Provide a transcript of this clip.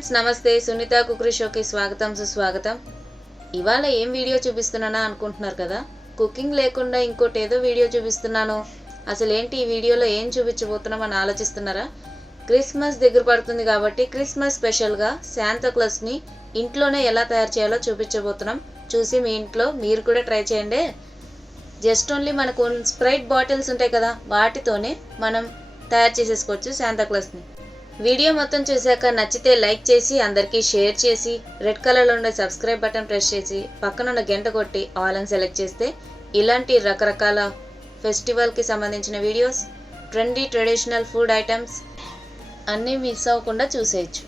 Friends, నమస్తే. Sunitha cookery షోకి స్వాగతం, సుస్వాగతం. ఇవాళ ఏం వీడియో చూపిస్తున్నానా అనుకుంటున్నారు కదా. కుకింగ్ లేకుండా ఇంకోటి ఏదో వీడియో చూపిస్తున్నాను. అసలు ఏంటి ఈ వీడియోలో ఏం చూపించబోతున్నాం అని ఆలోచిస్తున్నారా? క్రిస్మస్ దగ్గర పడుతుంది కాబట్టి క్రిస్మస్ స్పెషల్గా శాంతా క్లాస్ని ఇంట్లోనే ఎలా తయారు చేయాలో చూపించబోతున్నాం. చూసి మీ ఇంట్లో మీరు కూడా ట్రై చేయండి. జస్ట్ ఓన్లీ మనకు స్ప్రైట్ బాటిల్స్ ఉంటాయి కదా, వాటితోనే మనం తయారు చేసేసుకోవచ్చు శాంతా క్లాస్ని. వీడియో మొత్తం చూశాక నచ్చితే లైక్ చేసి అందరికీ షేర్ చేసి రెడ్ కలర్లో ఉండే సబ్స్క్రైబ్ బటన్ ప్రెస్ చేసి పక్కనున్న గంట కొట్టి ఆల్ అని సెలెక్ట్ చేస్తే ఇలాంటి రకరకాల ఫెస్టివల్కి సంబంధించిన videos, trendy traditional food items అన్నీ మిస్ అవ్వకుండా చూసేయచ్చు.